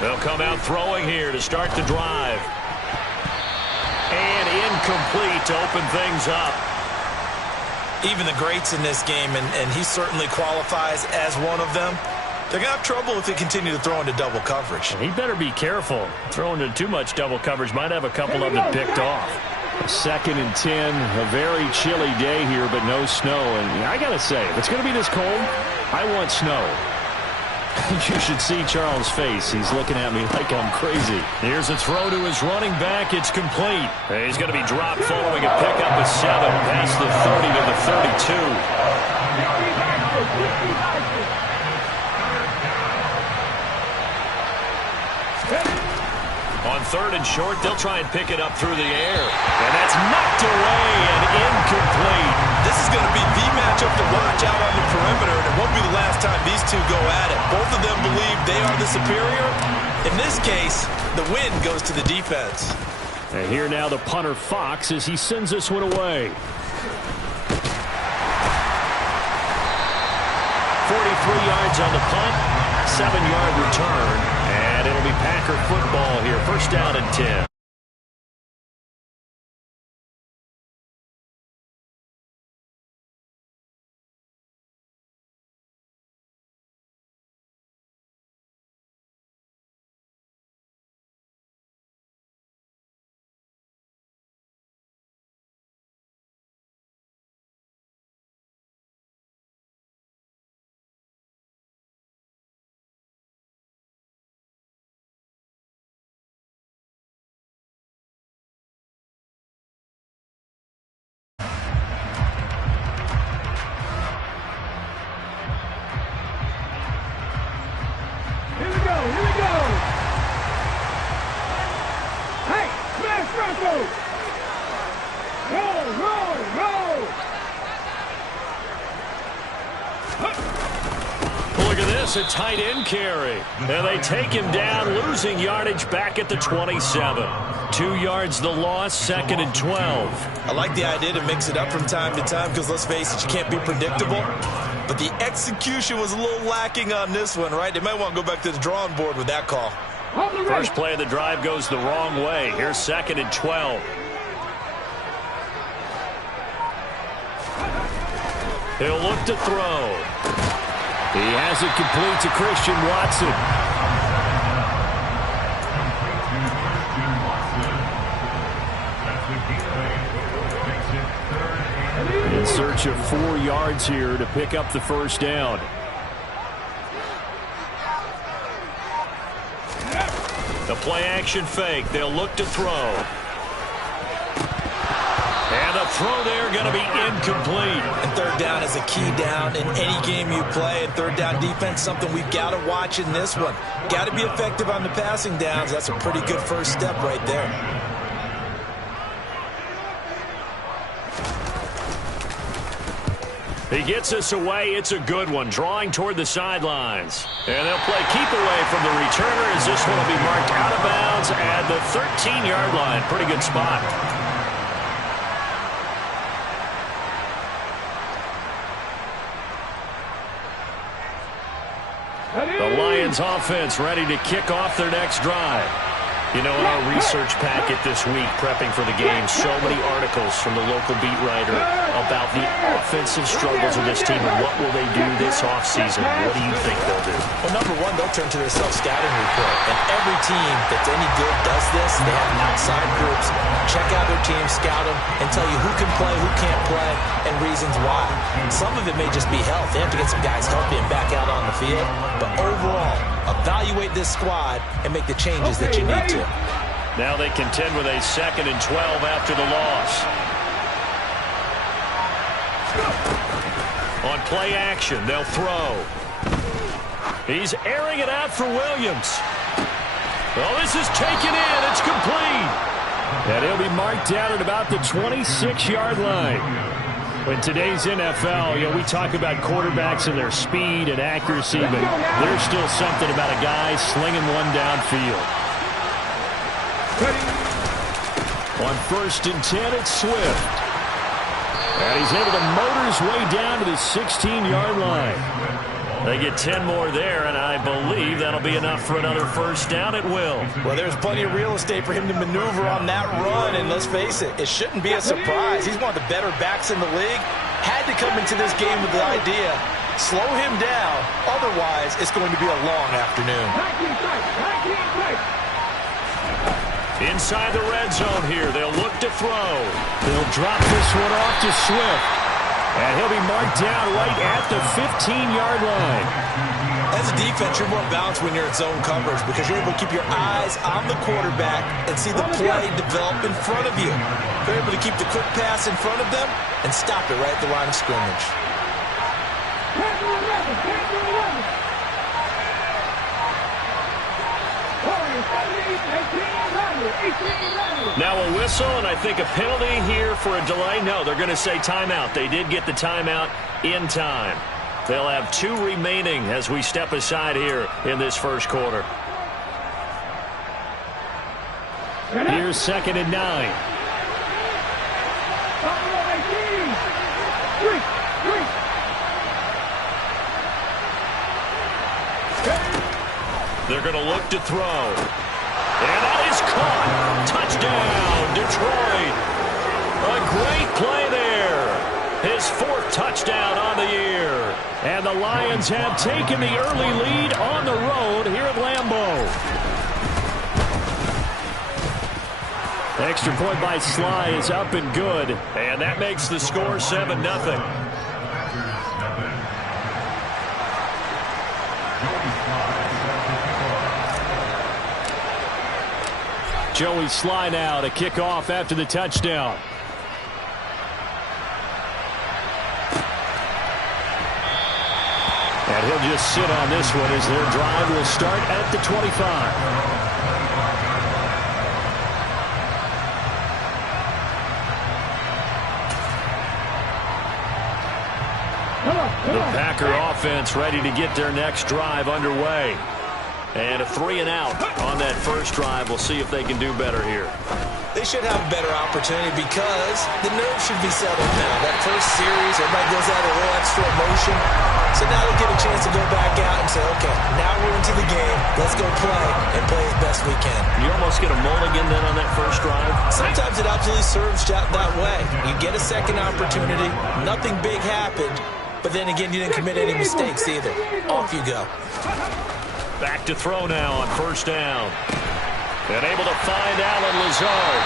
They'll come out throwing here to start the drive. And incomplete to open things up. Even the greats in this game, and he certainly qualifies as one of them, they're going to have trouble if they continue to throw into double coverage. He better be careful. Throwing into too much double coverage might have a couple of them picked off. 2nd and 10, a very chilly day here, but no snow. And I got to say, if it's going to be this cold, I want snow. You should see Charles' face. He's looking at me like I'm crazy. Here's a throw to his running back. It's complete. He's going to be dropped following a pickup of 7 past the 30 to the 32. On 3rd and short, they'll try and pick it up through the air. And that's knocked away and incomplete. This is going to be the matchup to watch out on the perimeter, and it won't be the last time these two go at it. Both of them believe they are the superior. In this case, the win goes to the defense. And here now the punter Fox as he sends this one away. 43 yards on the punt, 7-yard return, and it'll be Packer football here. 1st down and 10. Look at this, a tight end carry. And they take him down, losing yardage back at the 27. 2 yards the loss, 2nd and 12. I like the idea to mix it up from time to time because, let's face it, you can't be predictable. But the execution was a little lacking on this one, right? They might want to go back to the drawing board with that call. First play of the drive goes the wrong way. Here's 2nd and 12. He'll look to throw. He has it complete to Christian Watson. In search of 4 yards here to pick up the 1st down. The play-action fake. They'll look to throw. And the throw there going to be incomplete. And 3rd down is a key down in any game you play. And 3rd down defense, something we've got to watch in this one. Got to be effective on the passing downs. That's a pretty good first step right there. He gets us away. It's a good one. Drawing toward the sidelines. And they'll play keep away from the returner as this one will be marked out of bounds at the 13-yard line. Pretty good spot. The Lions offense ready to kick off their next drive. You know, in our research packet this week, prepping for the game, so many articles from the local beat writer about the offensive struggles of this team and what will they do this offseason. What do you think they'll do? Well, number one, they'll turn to their self-scouting report. And every team that's any good does this. They have outside groups, check out their team, scout them, and tell you who can play, who can't play, and reasons why. Some of it may just be health. They have to get some guys healthy and back out on the field. But overall, evaluate this squad and make the changes that you need to. Now they contend with a 2nd and 12 after the loss. On play action, they'll throw. He's airing it out for Williams. Oh, this is taken in. It's complete. And he'll be marked down at about the 26-yard line. In today's NFL, you know, we talk about quarterbacks and their speed and accuracy, but there's still something about a guy slinging one downfield. On 1st and 10, it's Swift. And he's able to motor his way down to the 16-yard line. They get 10 more there, and I believe that'll be enough for another first down. It will. Well, there's plenty of real estate for him to maneuver on that run, and let's face it, it shouldn't be a surprise. He's one of the better backs in the league. Had to come into this game with the idea, slow him down, otherwise it's going to be a long afternoon. Inside the red zone here, they'll look to throw. They'll drop this one off to Swift. And he'll be marked down right at the 15-yard line. As a defense, you're more balanced when you're in zone coverage because you're able to keep your eyes on the quarterback and see the play develop in front of you. You're able to keep the quick pass in front of them and stop it right at the line of scrimmage. Now a whistle, and I think a penalty here for a delay. No, they're going to say timeout. They did get the timeout in time. They'll have 2 remaining as we step aside here in this first quarter. Here's 2nd and 9. They're going to look to throw. And that is caught. Touchdown, Detroit. A great play there. His 4th touchdown on the year. And the Lions have taken the early lead on the road here at Lambeau. Extra point by Sly is up and good. And that makes the score 7-0. Joey Sly now to kick off after the touchdown. And he'll just sit on this one as their drive will start at the 25. The Packer offense ready to get their next drive underway. And a 3 and out on that first drive. We'll see if they can do better here. They should have a better opportunity because the nerves should be settled now. That first series, everybody goes out a little extra emotion. So now they get a chance to go back out and say, okay, now we're into the game. Let's go play and play as best we can. You almost get a mulligan then on that first drive? Sometimes it absolutely serves that way. You get a second opportunity. Nothing big happened. But then again, you didn't commit any mistakes either. Off you go. Back to throw now on first down. And able to find Alan Lazard.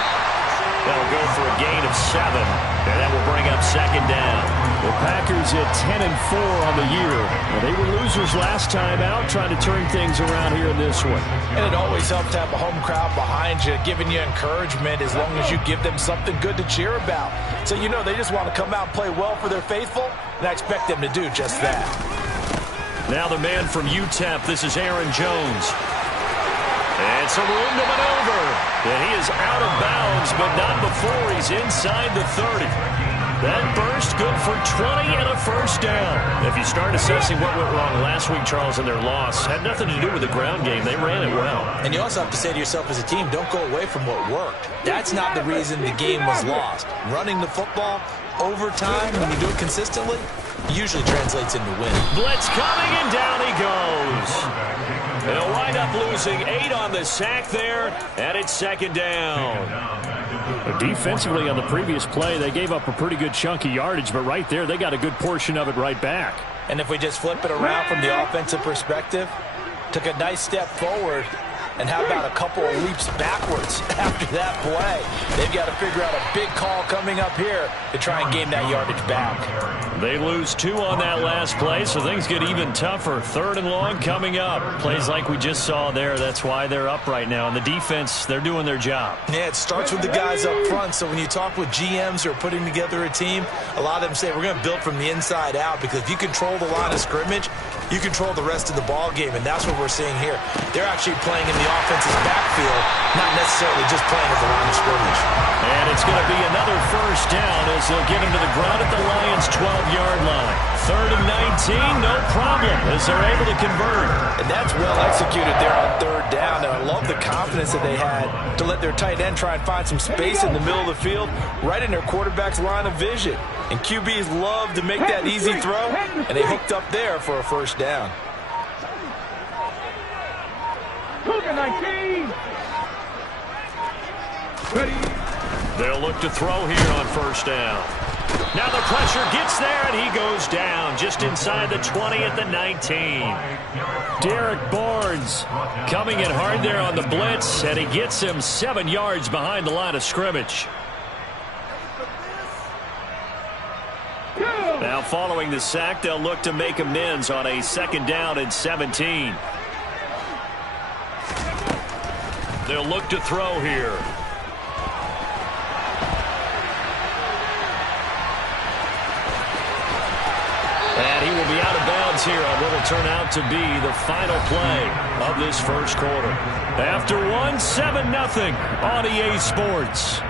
That'll go for a gain of 7. And that will bring up 2nd down. The Packers at 10-4 on the year. Well, they were losers last time out, trying to turn things around here in this one. And it always helps to have a home crowd behind you, giving you encouragement as long as you give them something good to cheer about. So you know they just want to come out and play well for their faithful, and I expect them to do just that. Now the man from UTEP, this is Aaron Jones. And some room to maneuver. And he is out of bounds, but not before he's inside the 30. That burst good for 20 and a first down. If you start assessing what went wrong last week, Charles, in their loss, had nothing to do with the ground game. They ran it well. And you also have to say to yourself as a team, don't go away from what worked. That's not the reason the game was lost. Running the football over time, when you do it consistently, usually translates into winning. Blitz coming, and down he goes. They'll wind up losing 8 on the sack there, and it's 2nd down. Defensively on the previous play, they gave up a pretty good chunk of yardage, but right there, they got a good portion of it right back. And if we just flip it around from the offensive perspective, took a nice step forward, and how about a couple of leaps backwards after that play? They've got to figure out a big call coming up here to try and gain that yardage back. They lose 2 on that last play, so things get even tougher. 3rd and long coming up. Plays like we just saw there. That's why they're up right now. And the defense, they're doing their job. Yeah, it starts with the guys up front. So when you talk with GMs who are putting together a team, a lot of them say we're going to build from the inside out, because if you control the line of scrimmage, you control the rest of the ball game, and that's what we're seeing here. They're actually playing in the offense's backfield, not necessarily just playing at the line of scrimmage. And it's going to be another first down as they'll get him to the ground at the Lions' 12-yard line. 3rd and 19, no problem, as they're able to convert. And that's well executed there on 3rd down. And I love the confidence that they had to let their tight end try and find some space in the middle of the field, right in their quarterback's line of vision. And QBs love to make that easy throw, and they hooked up there for a first down. 19. Ready. They'll look to throw here on first down. Now the pressure gets there, and he goes down just inside the 20 at the 19. Derek Barnes coming in hard there on the blitz, and he gets him 7 yards behind the line of scrimmage. Now following the sack, they'll look to make amends on a 2nd down and 17. They'll look to throw here. And he will be out of bounds here on what will turn out to be the final play of this first quarter. After 7-0 on EA Sports.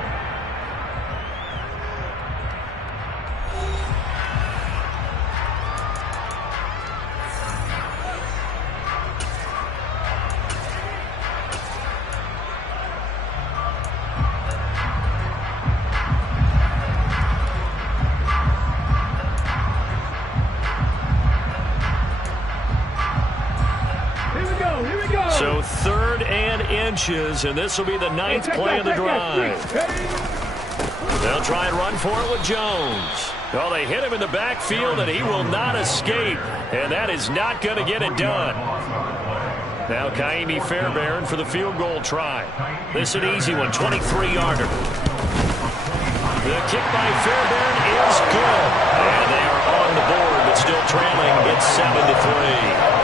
So 3rd and inches, and this will be the 9th play of the drive. They'll try and run for it with Jones. Well, they hit him in the backfield, and he will not escape. And that is not going to get it done. Now Kaimi Fairbairn for the field goal try. This is an easy one, 23-yarder. The kick by Fairbairn is good. And they are on the board, but still trailing. It's 7-3.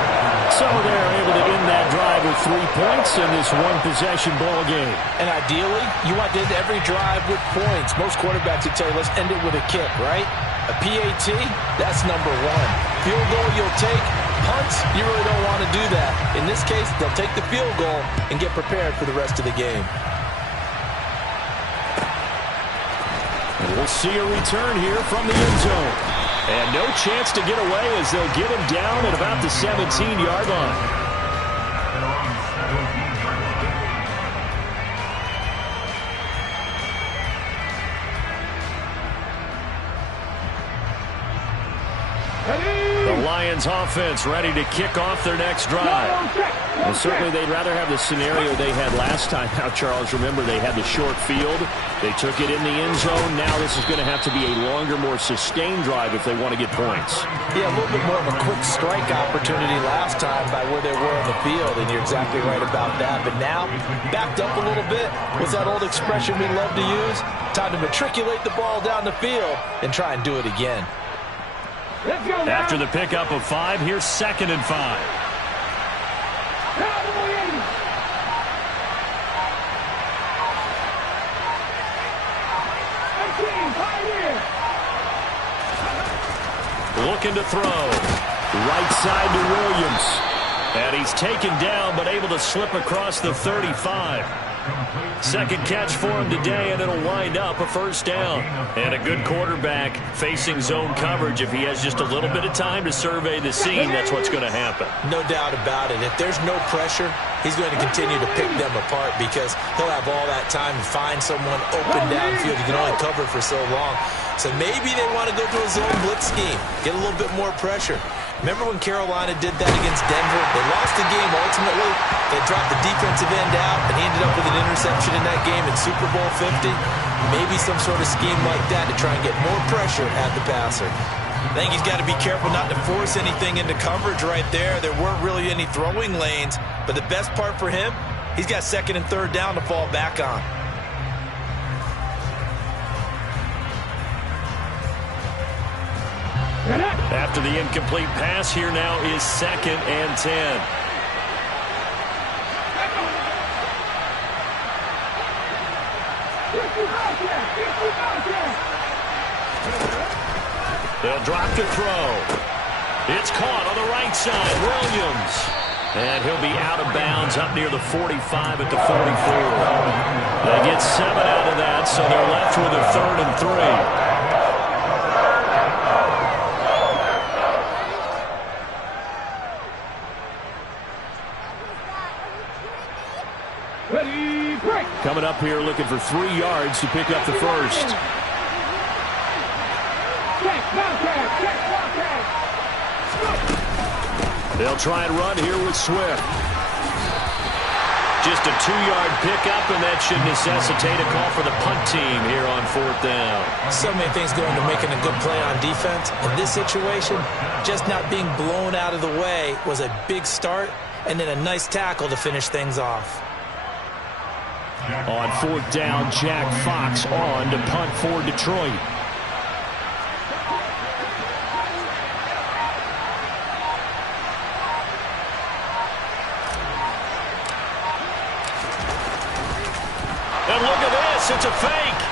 So they're able to end that drive with 3 points in this one-possession ball game. And ideally, you want to end every drive with points. Most quarterbacks would tell you, let's end it with a kick, right? A PAT, that's number 1. Field goal you'll take. Punts, you really don't want to do that. In this case, they'll take the field goal and get prepared for the rest of the game. And we'll see a return here from the end zone. And no chance to get away as they'll get him down at about the 17-yard line. The Lions offense ready to kick off their next drive. And certainly they'd rather have the scenario they had last time. Now, Charles, remember they had the short field. They took it in the end zone. Now this is going to have to be a longer, more sustained drive if they want to get points. Yeah, a little bit more of a quick strike opportunity last time by where they were on the field, and you're exactly right about that. But now, backed up a little bit. What's that old expression we love to use? Time to matriculate the ball down the field and try and do it again. After the pickup of 5, here's 2nd and 5. Looking to throw. Right side to Williams. And he's taken down, but able to slip across the 35. Second catch for him today, and it'll wind up a first down. And a good quarterback facing zone coverage. If he has just a little bit of time to survey the scene, that's what's going to happen. No doubt about it. If there's no pressure, he's going to continue to pick them apart because he'll have all that time to find someone open downfield. You can only cover for so long. So maybe they want to go to a zone blitz scheme, get a little bit more pressure. Remember when Carolina did that against Denver? They lost the game ultimately. They dropped the defensive end out, and he ended up with an interception in that game in Super Bowl 50. Maybe some sort of scheme like that to try and get more pressure at the passer. I think he's got to be careful not to force anything into coverage right there. There weren't really any throwing lanes, but the best part for him, he's got 2nd and 3rd down to fall back on. After the incomplete pass, here now is 2nd and 10. They'll drop to throw. It's caught on the right side. Williams. And he'll be out of bounds up near the 45 at the 44. They get 7 out of that, so they're left with a 3rd and 3. Coming up here looking for 3 yards to pick up the first. They'll try and run here with Swift. Just a 2-yard pickup, and that should necessitate a call for the punt team here on 4th down. So many things go into making a good play on defense. In this situation, just not being blown out of the way was a big start, and then a nice tackle to finish things off. On 4th down, Jack Fox on to punt for Detroit. And look at this, it's a fake.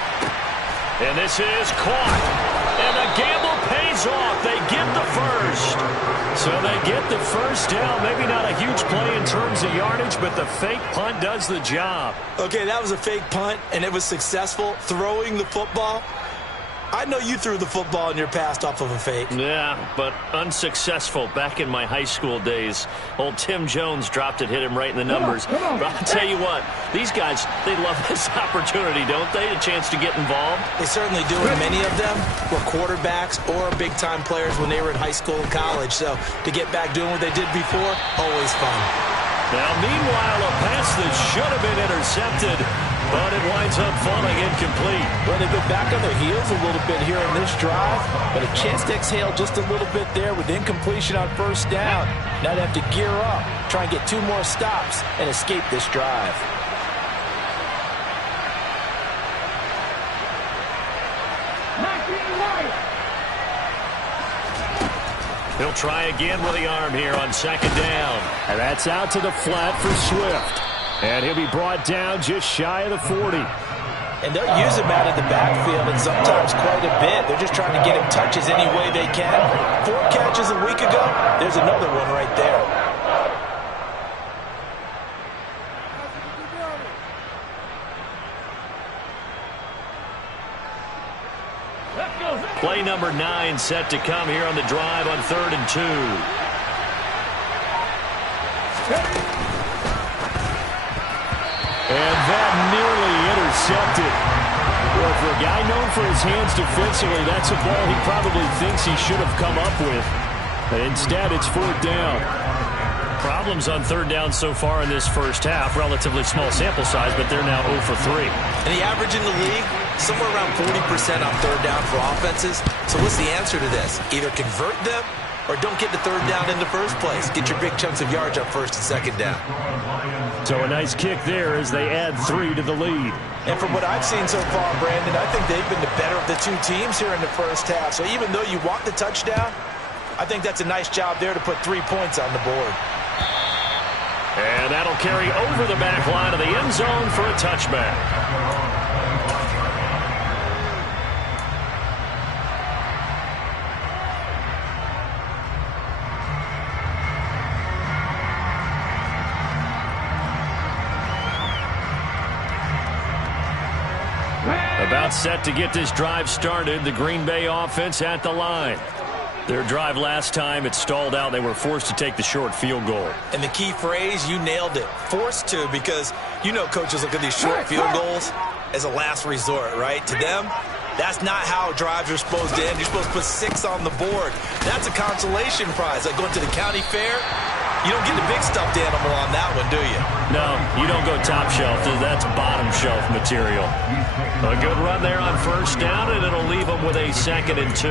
And this is caught. And the gamble pays off. They get the first. So they get the first down. Maybe not a huge play in terms of yardage, but the fake punt does the job. Okay, that was a fake punt, and it was successful throwing the football. I know you threw the football in your past off of a fake. Yeah, but unsuccessful back in my high school days. Old Tim Jones dropped it, hit him right in the numbers. But I'll tell you what, these guys, they love this opportunity, don't they? A chance to get involved. They certainly do, and many of them were quarterbacks or big-time players when they were in high school and college. So to get back doing what they did before, always fun. Now, meanwhile, a pass that should have been intercepted, but it winds up falling incomplete. Well, they've been back on their heels a little bit here in this drive, but a chance to exhale just a little bit there with incompletion on 1st down. Now they have to gear up, try and get 2 more stops, and escape this drive. He'll try again with the arm here on 2nd down. And that's out to the flat for Swift. And he'll be brought down just shy of the 40. And they'll use him out of the backfield, and sometimes quite a bit. They're just trying to get him touches any way they can. 4 catches a week ago. There's another one right there. Play number 9 set to come here on the drive on 3rd and 2. And that nearly intercepted. Well, for a guy known for his hands defensively, that's a ball he probably thinks he should have come up with. But instead, it's 4th down. Problems on 3rd down so far in this first half. Relatively small sample size, but they're now 0 for 3. And the average in the league, somewhere around 40% on 3rd down for offenses. So what's the answer to this? Either convert them or don't get the 3rd down in the first place. Get your big chunks of yards on 1st and 2nd down. So a nice kick there as they add 3 to the lead. And from what I've seen so far, Brandon, I think they've been the better of the 2 teams here in the first half. So even though you want the touchdown, I think that's a nice job there to put 3 points on the board. And that'll carry over the back line of the end zone for a touchback. About set to get this drive started, the Green Bay offense at the line. Their drive last time, it stalled out. They were forced to take the short field goal. And the key phrase, you nailed it. Forced to, because you know coaches look at these short field goals as a last resort, right? To them, that's not how drives are supposed to end. You're supposed to put 6 on the board. That's a consolation prize. Like going to the county fair, you don't get the big stuffed animal on that one, do you? No, you don't go top shelf. That's bottom shelf material. A good run there on 1st down, and it'll leave them with a 2nd and 2.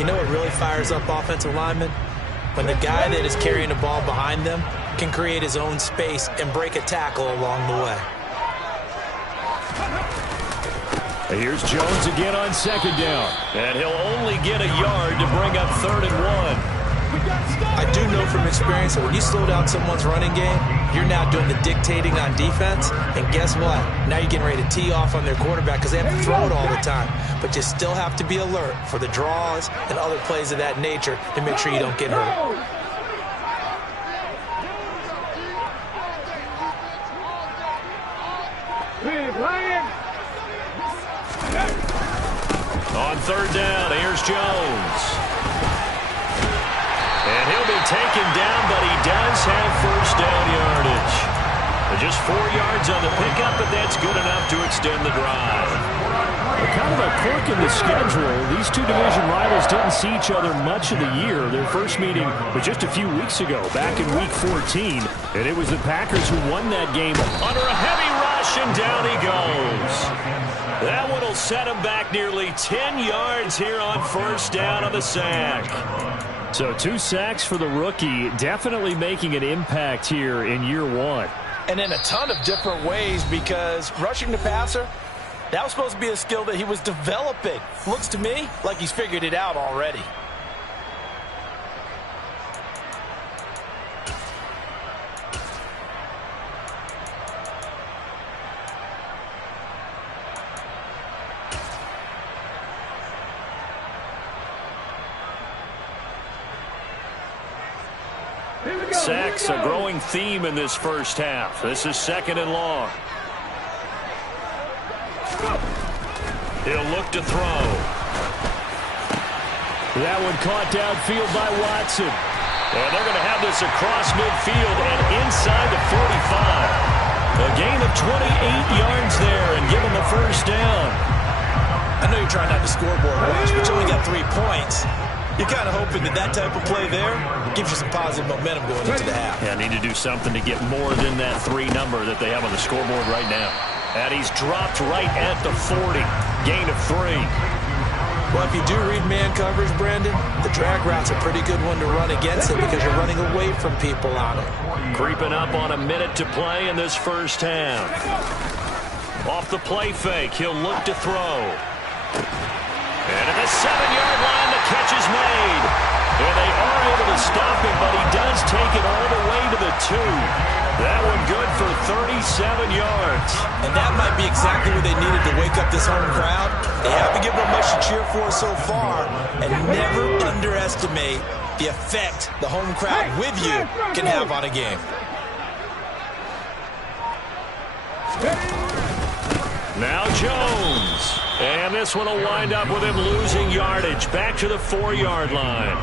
You know what really fires up offensive linemen? When the guy that is carrying the ball behind them can create his own space and break a tackle along the way. Here's Jones again on 2nd down. And he'll only get a yard to bring up 3rd and 1. I do know from experience that when you slow down someone's running game, you're now doing the dictating on defense. And guess what? Now you're getting ready to tee off on their quarterback because they have to throw it all the time. But you still have to be alert for the draws and other plays of that nature to make sure you don't get hurt. On third down, here's Jones. And he'll be taken down, but he does have first down yardage. Just 4 yards on the pickup, but that's good enough to extend the drive. Kind of a quirk in the schedule. These two division rivals didn't see each other much of the year. Their first meeting was just a few weeks ago, back in Week 14. And it was the Packers who won that game under a heavy rush, and down he goes. That one will set him back nearly 10 yards here on first down on the sack. So 2 sacks for the rookie, definitely making an impact here in year 1. And in a ton of different ways, because rushing the passer, that was supposed to be a skill that he was developing. Looks to me like he's figured it out already. Sacks, a growing theme in this first half. This is 2nd and long. He'll look to throw. That one caught downfield by Watson. And they're going to have this across midfield and inside the 45. A gain of 28 yards there and give him a first down. I know you're trying not to scoreboard watch, but you only got 3 points. You're kind of hoping that that type of play there gives you some positive momentum going into the half. Yeah, need to do something to get more than that 3 number that they have on the scoreboard right now. And he's dropped right at the 40. Gain of 3. Well, if you do read man coverage, Brandon, the drag route's a pretty good one to run against it because you're running away from people on it. Creeping up on a minute to play in this first half. Off the play fake, he'll look to throw. And at the 7-yard line, the catch is made. And they are able to stop him, but he does take it all the way to the 2. That one good for 37 yards. And that might be exactly what they needed to wake up this home crowd. They haven't given them much to cheer for so far. And never underestimate the effect the home crowd with you can have on a game. Now Jones. And this one will wind up with him losing yardage back to the 4-yard line.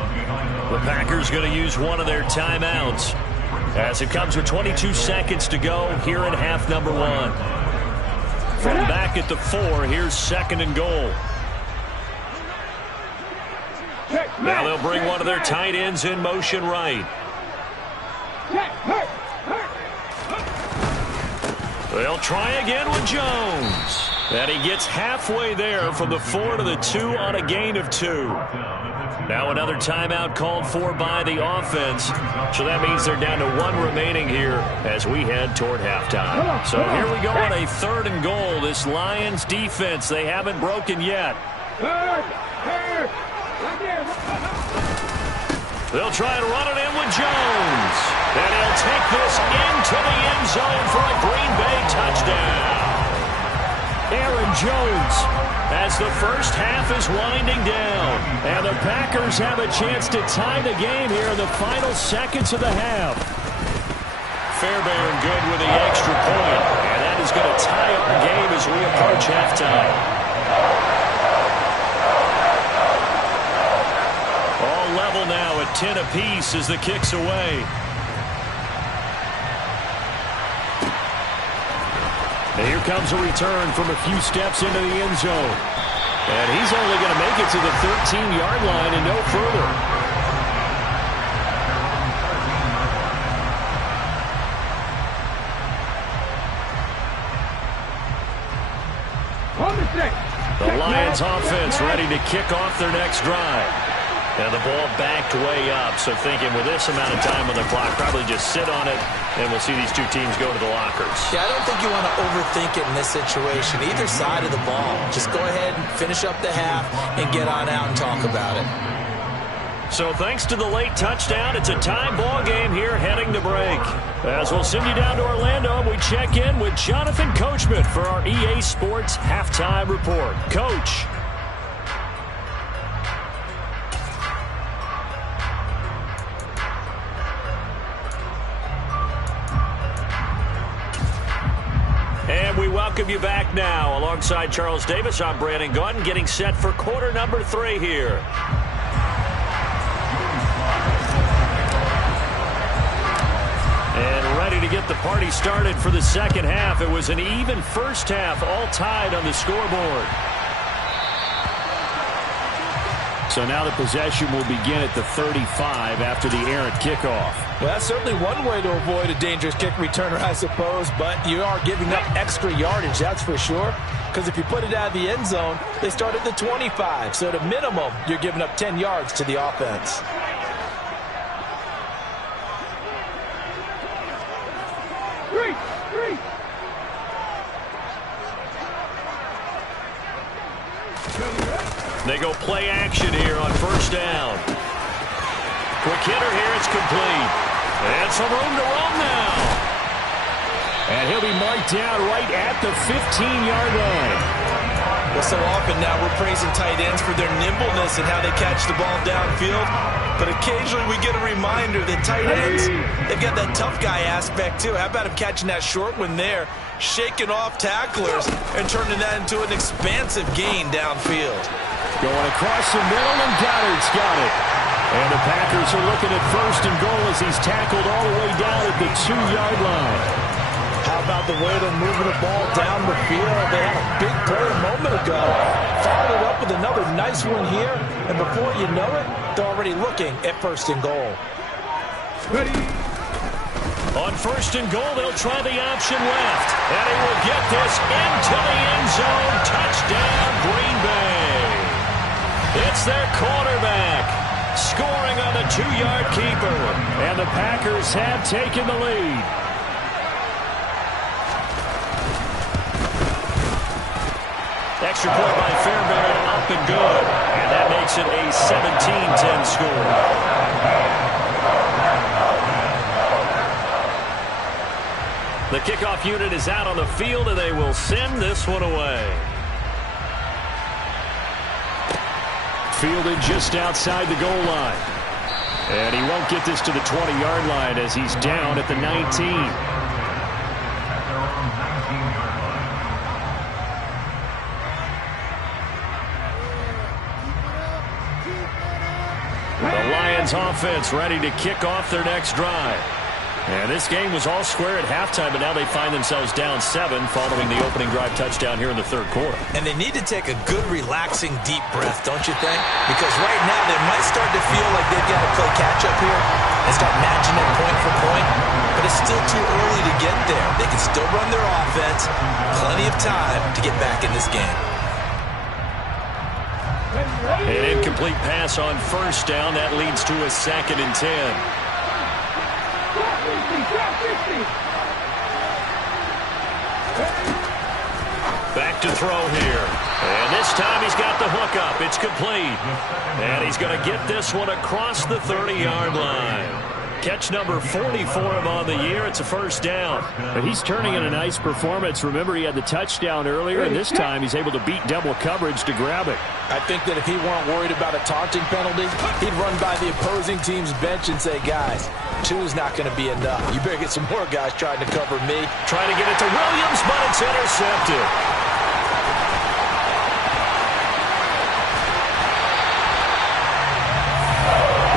The Packers going to use one of their timeouts as it comes with 22 seconds to go here in half number 1. From back at the 4, here's 2nd and goal. Now they'll bring one of their tight ends in motion right. They'll try again with Jones. And he gets halfway there from the 4 to the 2 on a gain of 2. Now another timeout called for by the offense. So that means they're down to 1 remaining here as we head toward halftime. So here we go on a 3rd and goal. This Lions defense, they haven't broken yet. They'll try and run it in with Jones. And he'll take this into the end zone for a Green Bay touchdown. Aaron Jones, as the first half is winding down. And the Packers have a chance to tie the game here in the final seconds of the half. Fairbairn good with the extra point. And that is going to tie up the game as we approach halftime. All level now at 10 apiece as the kick's away. And here comes a return from a few steps into the end zone. And he's only going to make it to the 13-yard line and no further. The Lions offense ready to kick off their next drive. And the ball backed way up, so thinking with this amount of time on the clock, probably just sit on it, and we'll see these two teams go to the lockers. Yeah, I don't think you want to overthink it in this situation. Either side of the ball. Just go ahead and finish up the half and get on out and talk about it. So thanks to the late touchdown, it's a tie ball game here heading to break. As we'll send you down to Orlando, we check in with Jonathan Coachman for our EA Sports Halftime Report. Coach. And we welcome welcome you back now. Alongside Charles Davis, I'm Brandon Gaudin, getting set for quarter number 3 here. And ready to get the party started for the second half. It was an even first half, all tied on the scoreboard. So now the possession will begin at the 35 after the errant kickoff. Well, that's certainly one way to avoid a dangerous kick returner, I suppose, but you are giving up extra yardage, that's for sure. Because if you put it out of the end zone, they start at the 25. So at a minimum, you're giving up 10 yards to the offense. They go play action here on first down. Quick hitter here, it's complete. And some room to roam now. And he'll be marked down right at the 15-yard line. Well, so often now we're praising tight ends for their nimbleness and how they catch the ball downfield. But occasionally we get a reminder that tight ends, they've got that tough guy aspect too. How about him catching that short one there, shaking off tacklers, and turning that into an expansive gain downfield. Going across the middle, and Goddard's got it. And the Packers are looking at first and goal as he's tackled all the way down at the 2-yard line. How about the way they're moving the ball down the field? They had a big play a moment ago. Followed it up with another nice one here. And before you know it, they're already looking at first and goal. Ready. On first and goal, they'll try the option left. And he will get this into the end zone. Touchdown, Green Bay. It's their quarterback scoring on the 2-yard keeper. And the Packers have taken the lead. Extra point by Fairbairn, up and good. And that makes it a 17-10 score. The kickoff unit is out on the field, and they will send this one away. Fielded just outside the goal line. And he won't get this to the 20-yard line as he's down at the 19. The Lions offense ready to kick off their next drive. And this game was all square at halftime, but now they find themselves down 7 following the opening drive touchdown here in the third quarter. And they need to take a good, relaxing, deep breath, don't you think? Because right now they might start to feel like they've got to play catch-up here and start matching it point for point. But it's still too early to get there. They can still run their offense. Plenty of time to get back in this game. An incomplete pass on first down. That leads to a 2nd and 10. Back to throw here. And this time he's got the hook up. It's complete. And he's going to get this one across the 30-yard line. Catch number 40 for him on the year. It's a first down. But he's turning in a nice performance. Remember, he had the touchdown earlier, and this time he's able to beat double coverage to grab it. I think that if he weren't worried about a taunting penalty, he'd run by the opposing team's bench and say, guys, 2 is not going to be enough. You better get some more guys trying to cover me. Trying to get it to Williams, but it's intercepted.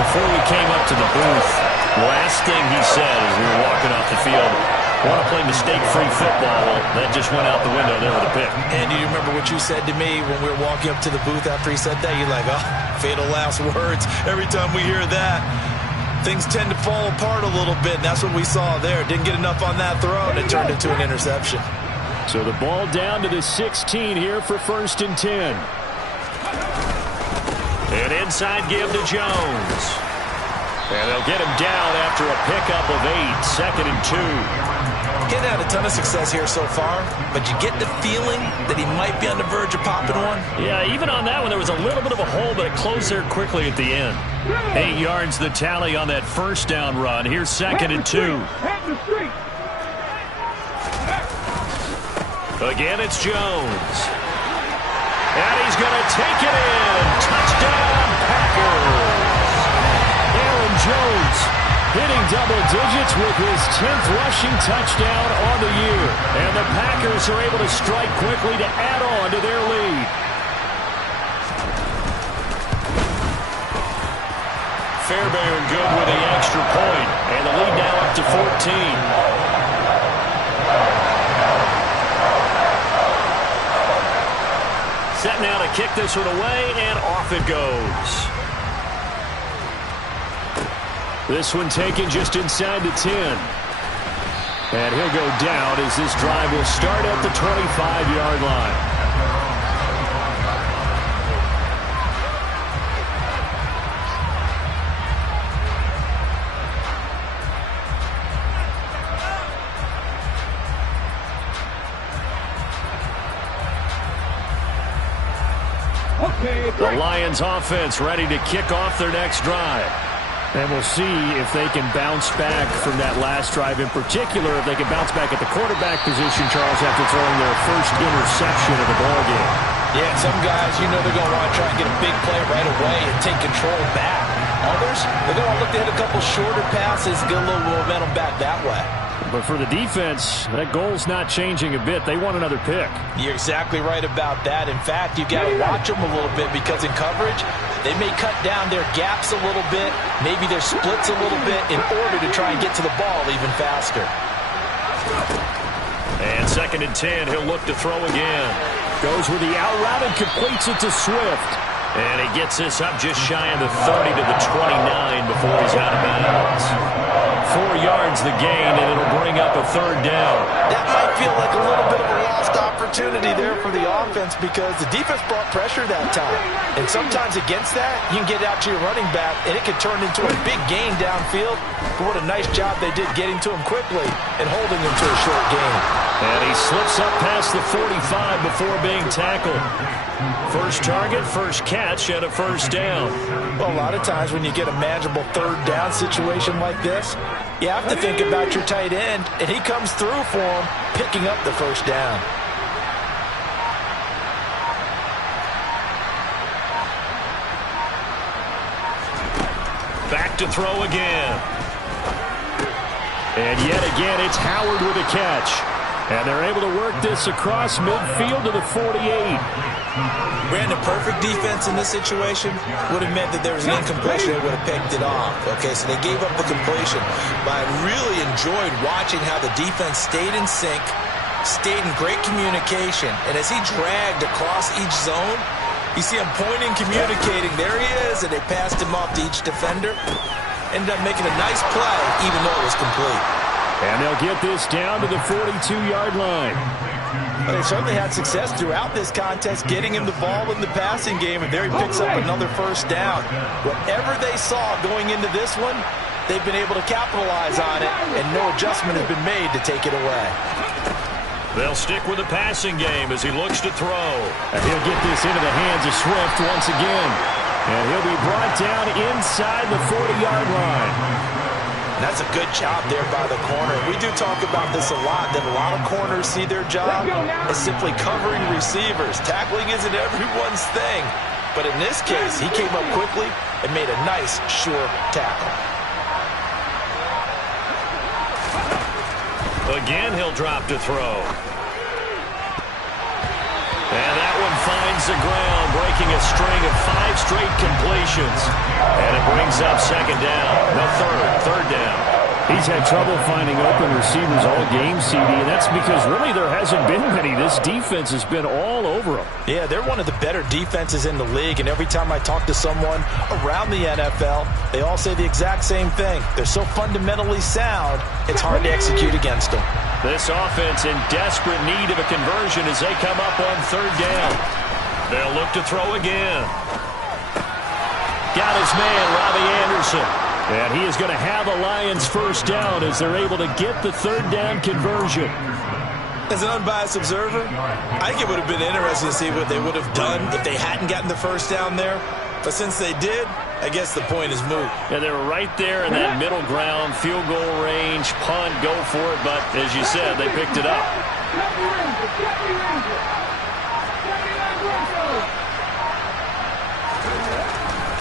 Before we came up to the booth, last thing he said as we were walking off the field, want to play mistake-free football. Well, that just went out the window there with a pick. And do you remember what you said to me when we were walking up to the booth after he said that? You're like, oh, fatal last words. Every time we hear that, things tend to fall apart a little bit, and that's what we saw there. Didn't get enough on that throw, and it turned into an interception. So the ball down to the 16 here for 1st and 10. An inside give to Jones. And they'll get him down after a pickup of 8, 2nd and 2. Getting had a ton of success here so far, but you get the feeling that he might be on the verge of popping one. Yeah, even on that one, there was a little bit of a hole, but it closed there quickly at the end. 8 yards the tally on that first down run. Here's 2nd and 2. Again, it's Jones. And he's going to take it in. Touchdown, Packers. Aaron Jones Hitting double digits with his 10th rushing touchdown on the year. And the Packers are able to strike quickly to add on to their lead. Fairbairn good with the extra point. And the lead now up to 14. Set now to kick this one away, and off it goes. This one taken just inside the 10. And he'll go down as this drive will start at the 25-yard line. The Lions offense ready to kick off their next drive. And we'll see if they can bounce back from that last drive in particular, if they can bounce back at the quarterback position, Charles, after throwing their first interception of the ballgame. Yeah, some guys, you know they're going to want to try and get a big play right away and take control back. Others, they're going to look to hit a couple shorter passes, get a little momentum back that way. But for the defense, that goal's not changing a bit. They want another pick. You're exactly right about that. In fact, you got to watch them a little bit because in coverage, they may cut down their gaps a little bit, maybe their splits a little bit in order to try and get to the ball even faster. And 2nd and 10, he'll look to throw again. Goes with the out route and completes it to Swift. And he gets this up just shy of the 30 to the 29 before he's out of bounds. 4 yards the gain, and it'll bring up a 3rd down. That might feel like a little bit of a lost opportunity there for the offense because the defense brought pressure that time. And sometimes against that, you can get out to your running back, and it can turn into a big gain downfield. But what a nice job they did getting to him quickly and holding him to a short gain. And he slips up past the 45 before being tackled. First target, first catch, and a 1st down. Well, a lot of times when you get a manageable 3rd down situation like this, you have to think about your tight end, and he comes through for him, picking up the 1st down. Back to throw again. And yet again, it's Howard with a catch. And they're able to work this across midfield to the 48. Brandon, perfect defense in this situation would have meant that there was an incompletion. They would have picked it off. Okay, so they gave up the completion. But I really enjoyed watching how the defense stayed in sync, stayed in great communication. And as he dragged across each zone, you see him pointing, communicating. There he is, and they passed him off to each defender. Ended up making a nice play, even though it was complete. And they'll get this down to the 42-yard line. Well, they certainly had success throughout this contest, getting him the ball in the passing game, and there he picks up another 1st down. Whatever they saw going into this one, they've been able to capitalize on it, and no adjustment has been made to take it away. They'll stick with the passing game as he looks to throw. And he'll get this into the hands of Swift once again. And he'll be brought down inside the 40-yard line. That's a good job there by the corner. We do talk about this a lot, that a lot of corners see their job as simply covering receivers. Tackling isn't everyone's thing. But in this case, he came up quickly and made a nice, short tackle. Again, he'll drop to throw. And that one finds the ground, breaking a string of 5 straight completions. And it brings up 2nd down. No, 3rd down. He's had trouble finding open receivers all game, CD, and that's because really there hasn't been many. This defense has been all over them. Yeah, they're one of the better defenses in the league, and every time I talk to someone around the NFL, they all say the exact same thing. They're so fundamentally sound, it's hard to execute against them. This offense in desperate need of a conversion as they come up on 3rd down. They'll look to throw again. Got his man, Robbie Anderson. And he is going to have a Lions 1st down as they're able to get the 3rd down conversion. As an unbiased observer, I think it would have been interesting to see what they would have done if they hadn't gotten the 1st down there. But since they did, I guess the point is moot. Yeah, they were right there in that middle ground, field goal range, punt, go for it. But as you said, they picked it up.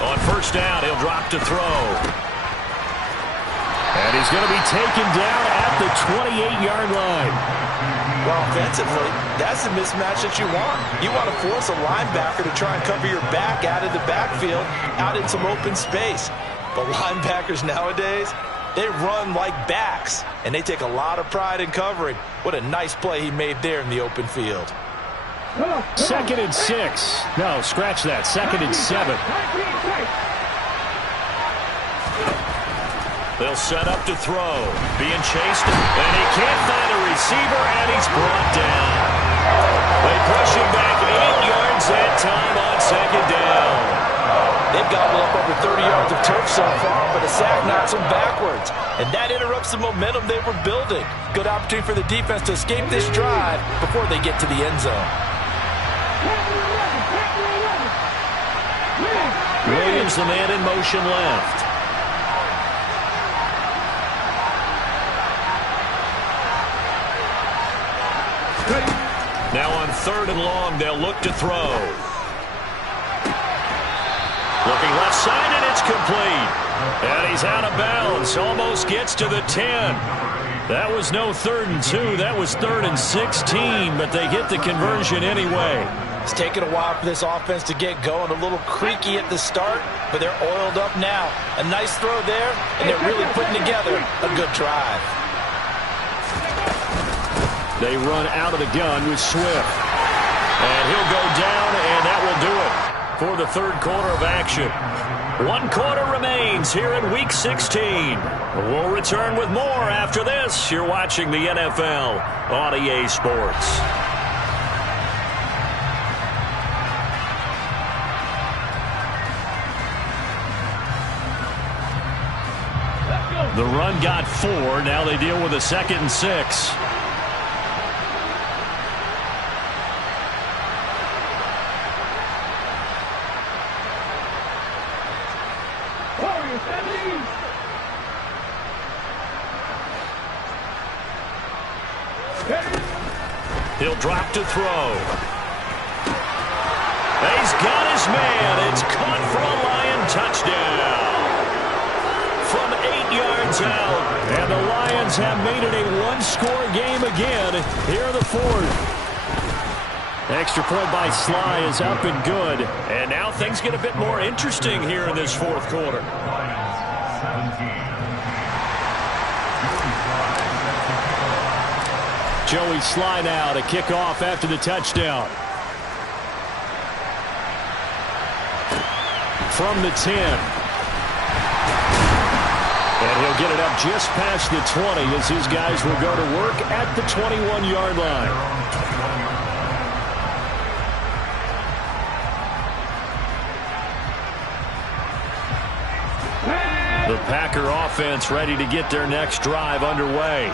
On 1st down, he'll drop to throw. He's going to be taken down at the 28-yard line. Well, offensively, that's the mismatch that you want. You want to force a linebacker to try and cover your back out of the backfield, out in some open space. But linebackers nowadays, they run like backs, and they take a lot of pride in covering. What a nice play he made there in the open field. 2nd and 6. No, scratch that. 2nd and 7. They'll set up to throw. Being chased, and he can't find a receiver, and he's brought down. They push him back 8 yards that time on 2nd down. They've gobbled up over 30 yards of turf so far, but a sack knocks them backwards. And that interrupts the momentum they were building. Good opportunity for the defense to escape this drive before they get to the end zone. Williams, the man in motion left. Now on 3rd and long, they'll look to throw. Looking left side, and it's complete. And he's out of bounds. Almost gets to the 10. That was no 3rd and 2. That was 3rd and 16, but they get the conversion anyway. It's taken a while for this offense to get going. A little creaky at the start, but they're oiled up now. A nice throw there, and they're really putting together a good drive. They run out of the gun with Swift. And he'll go down, and that will do it for the 3rd quarter of action. 1 quarter remains here in Week 16. We'll return with more after this. You're watching the NFL on EA Sports. The run got 4. Now they deal with a 2nd and 6. He'll drop to throw. He's got his man. It's caught for a Lion touchdown. From 8 yards out. And the Lions have made it a 1-score game again here in the 4th. Extra point by Sly is up and good. And now things get a bit more interesting here in this 4th quarter. Joey Sly now to kick off after the touchdown. From the 10. And he'll get it up just past the 20 as his guys will go to work at the 21-yard line. The Packer offense ready to get their next drive underway.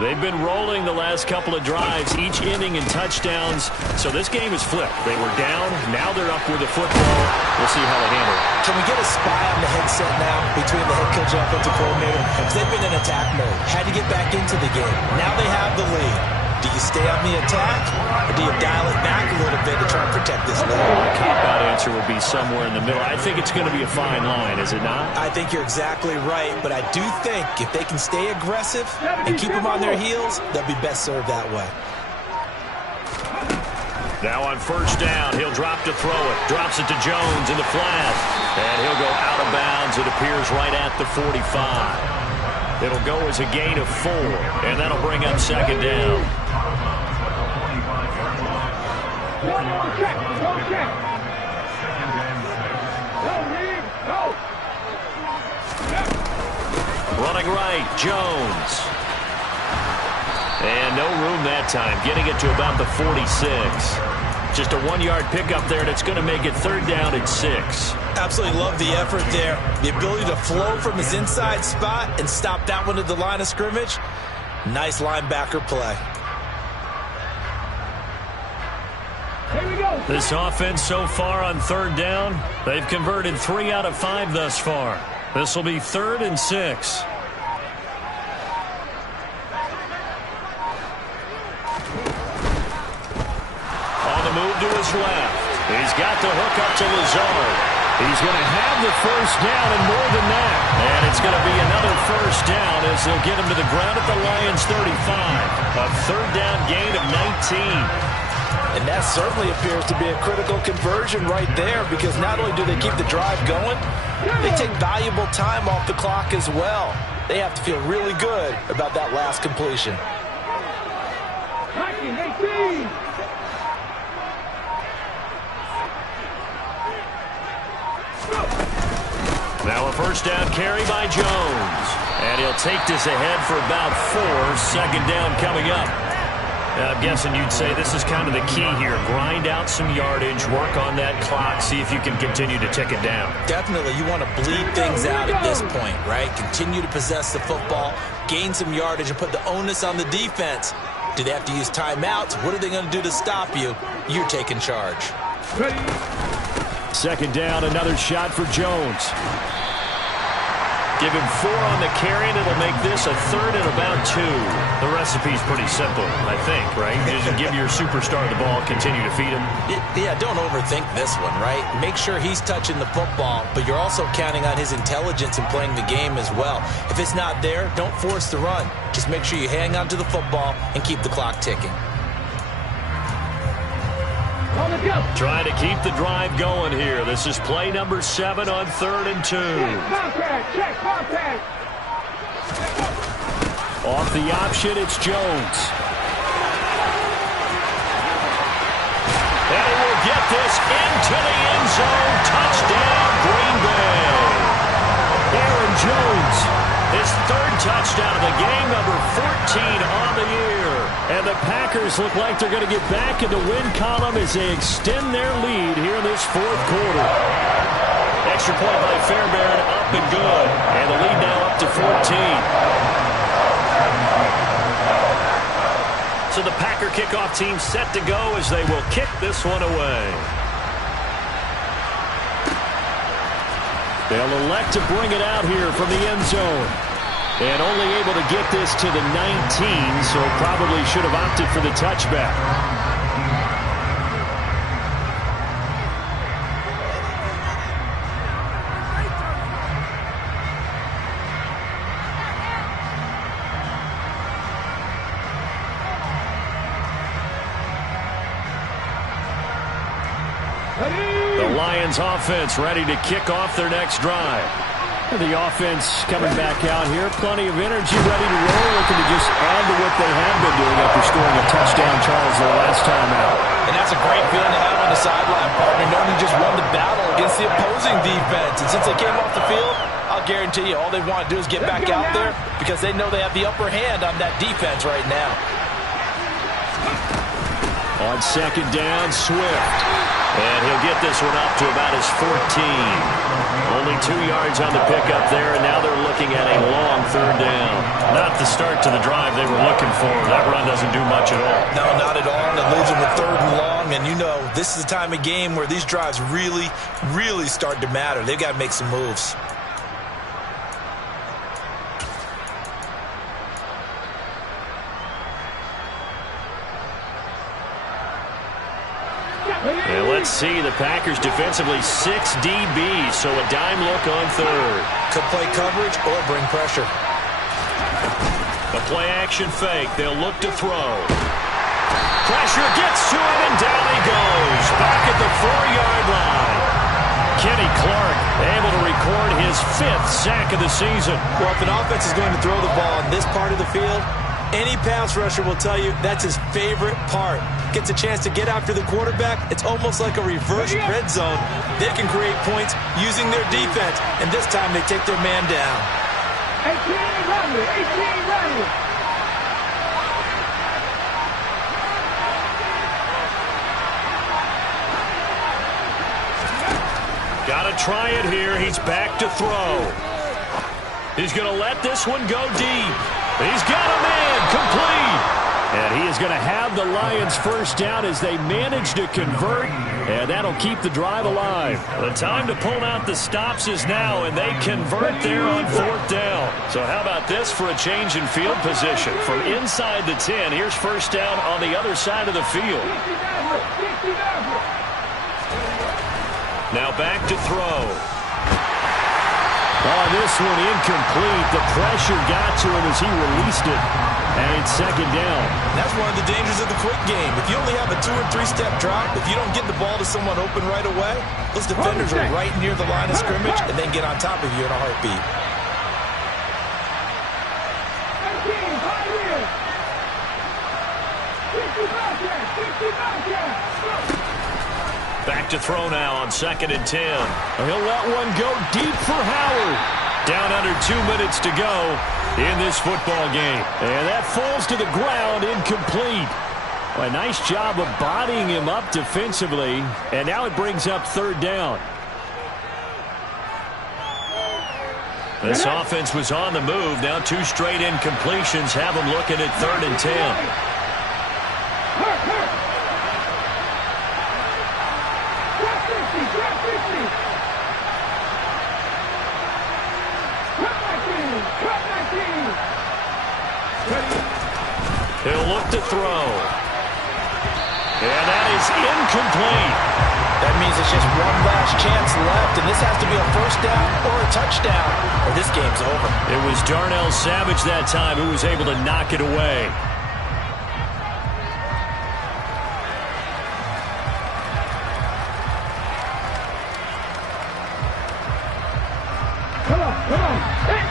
They've been rolling the last couple of drives, each inning in touchdowns. So this game is flipped. They were down. Now they're up with the football. We'll see how they handle it. Can we get a spy on the headset now between the head coach and offensive coordinator? Because they've been in attack mode. Had to get back into the game. Now they have the lead. Do you stay on the attack, or do you dial it back a little bit to try and protect this lead? The cop-out answer would be somewhere in the middle. I think it's going to be a fine line, is it not? I think you're exactly right, but I do think if they can stay aggressive and keep them on their heels, they'll be best served that way. Now on 1st down, he'll drop to throw it. Drops it to Jones in the flat. And he'll go out of bounds. It appears right at the 45. It'll go as a gain of 4, and that'll bring up 2nd down. Running right, Jones. And no room that time, getting it to about the 46. Just a 1-yard pickup there, and it's going to make it 3rd down and 6. Absolutely love the effort there. The ability to flow from his inside spot and stop that one at the line of scrimmage. Nice linebacker play. Here we go. This offense so far on 3rd down, they've converted 3 out of 5 thus far. This will be 3rd and 6. On the move to his left. He's got the hook up to Lazard. He's going to have the first down and more than that. And it's going to be another first down as they'll get him to the ground at the Lions' 35. A third down gain of 19. And that certainly appears to be a critical conversion right there, because not only do they keep the drive going, they take valuable time off the clock as well. They have to feel really good about that last completion. Now a first down carry by Jones. And he'll take this ahead for about 4. Second down coming up. I'm guessing you'd say this is kind of the key here. Grind out some yardage, work on that clock, see if you can continue to tick it down. Definitely, you want to bleed things out at this point, right? Continue to possess the football, gain some yardage, and put the onus on the defense. Do they have to use timeouts? What are they going to do to stop you? You're taking charge. Second down, another shot for Jones. Give him 4 on the carry, and it'll make this a third and about 2. The recipe's pretty simple, I think, right? Just give your superstar the ball, continue to feed him. Yeah, don't overthink this one, right? Make sure he's touching the football, but you're also counting on his intelligence in playing the game as well. If it's not there, don't force the run. Just make sure you hang on to the football and keep the clock ticking. Trying to keep the drive going here. This is play number 7 on 3rd and 2. Off the option, it's Jones. And he will get this into the end zone. Touchdown, Green Bay. Aaron Jones, his 3rd touchdown of the game, number 14 on the year. And the Packers look like they're going to get back in the win column as they extend their lead here in this 4th quarter. Extra point by Fairbairn, up and good. And the lead now up to 14. So the Packer kickoff team set to go as they will kick this one away. They'll elect to bring it out here from the end zone. And only able to get this to the 19, so probably should have opted for the touchback. The Lions offense ready to kick off their next drive. The offense coming back out here. Plenty of energy, ready to roll, looking to just add to what they have been doing after scoring a touchdown, Charles, their last time out. And that's a great feeling to have on the sideline, partner, knowing you just won the battle against the opposing defense. And since they came off the field, I'll guarantee you all they want to do is get back out there because they know they have the upper hand on that defense right now. On second down, Swift. And he'll get this one up to about his 14. Only 2 yards on the pickup there, and now they're looking at a long 3rd down. Not the start to the drive they were looking for. That run doesn't do much at all. No, not at all. And it leaves them with 3rd and long. And you know, this is the time of game where these drives really, really start to matter. They've got to make some moves. And let's see, the Packers defensively 6 DBs, so a dime look on 3rd. Could play coverage or bring pressure. A play-action fake. They'll look to throw. Pressure gets to him, and down he goes. Back at the 4-yard line. Kenny Clark able to record his 5th sack of the season. Well, if an offense is going to throw the ball in this part of the field, any pass rusher will tell you that's his favorite part. Gets a chance to get after the quarterback. It's almost like a reverse red zone. They can create points using their defense, and this time they take their man down. 18 running. Got to try it here. He's back to throw. He's going to let this one go deep. He's got him in. Complete. And he is going to have the Lions first down as they manage to convert, and that'll keep the drive alive. The time to pull out the stops is now, and they convert there on 4th down. So how about this for a change in field position? From inside the 10, here's first down on the other side of the field. Now back to throw. Oh, this one incomplete. The pressure got to him as he released it. And it's second down. That's one of the dangers of the quick game. If you only have a 2- or 3-step drop, if you don't get the ball to someone open right away, those defenders are right near the line of scrimmage and then get on top of you in a heartbeat. Back to throw now on 2nd and 10. He'll let one go deep for Howard. Down under 2 minutes to go in this football game. And that falls to the ground, incomplete. Well, a nice job of bodying him up defensively. And now it brings up 3rd down. This offense was on the move. Now 2 straight incompletions have them looking at 3rd and 10. He'll look to throw. And that is incomplete. That means it's just one last chance left, and this has to be a 1st down or a touchdown, or this game's over. It was Darnell Savage that time who was able to knock it away. Come on, come on. Hey.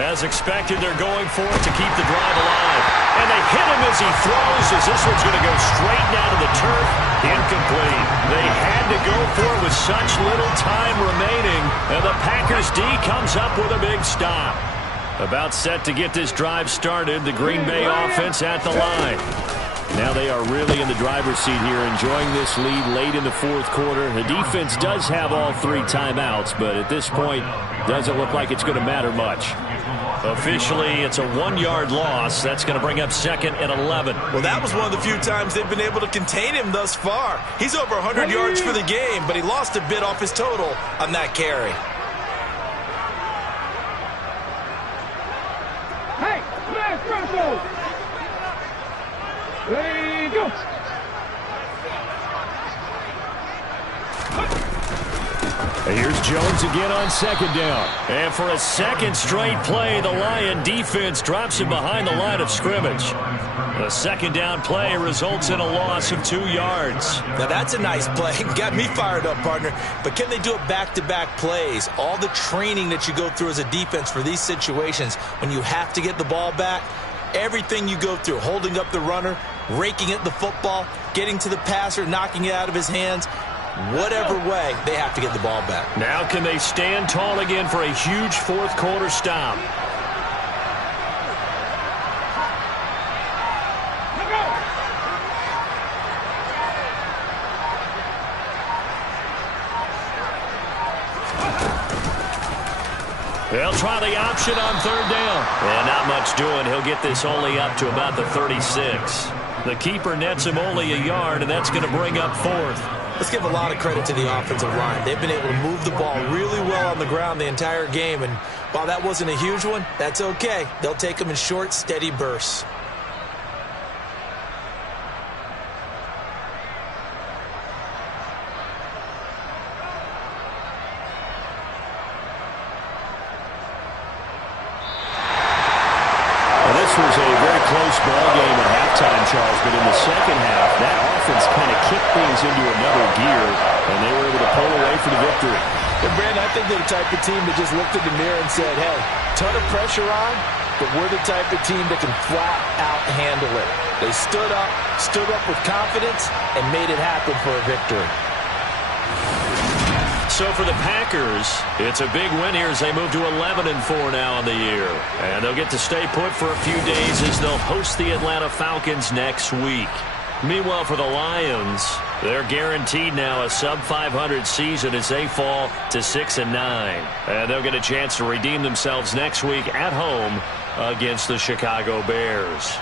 As expected, they're going for it to keep the drive alive. And they hit him as he throws, as this one's going to go straight down to the turf. Incomplete. They had to go for it with such little time remaining. And the Packers D comes up with a big stop. About set to get this drive started, the Green Bay offense at the line. Now they are really in the driver's seat here, enjoying this lead late in the 4th quarter. The defense does have all 3 timeouts, but at this point, doesn't look like it's going to matter much. Officially, it's a 1-yard loss. That's going to bring up 2nd and 11. Well, that was one of the few times they've been able to contain him thus far. He's over 100 yards for the game, but he lost a bit off his total on that carry. Hey, smash Bronco! There you go. Here's Jones again on 2nd down. And for a 2nd straight play, the Lion defense drops him behind the line of scrimmage. The 2nd down play results in a loss of 2 yards. Now that's a nice play. Got me fired up, partner. But can they do it back-to-back plays? All the training that you go through as a defense for these situations, when you have to get the ball back, everything you go through, holding up the runner, raking at the football, getting to the passer, knocking it out of his hands, whatever way, they have to get the ball back. Now can they stand tall again for a huge 4th quarter stop? They'll try the option on 3rd down. And not much doing. He'll get this only up to about the 36. The keeper nets him only a yard, and that's going to bring up 4th. Let's give a lot of credit to the offensive line. They've been able to move the ball really well on the ground the entire game, and while that wasn't a huge one, that's okay. They'll take them in short, steady bursts. This was a very close ball game at halftime, Charles, but in the 2nd half, that offense kind of kicked things into another gear, and they were able to pull away for the victory. And Brandon, I think they're the type of team that just looked in the mirror and said, hey, ton of pressure on, but we're the type of team that can flat out handle it. They stood up with confidence, and made it happen for a victory. So for the Packers, it's a big win here as they move to 11-4 now on the year. And they'll get to stay put for a few days as they'll host the Atlanta Falcons next week. Meanwhile, for the Lions, they're guaranteed now a sub-500 season as they fall to 6-9. And they'll get a chance to redeem themselves next week at home against the Chicago Bears.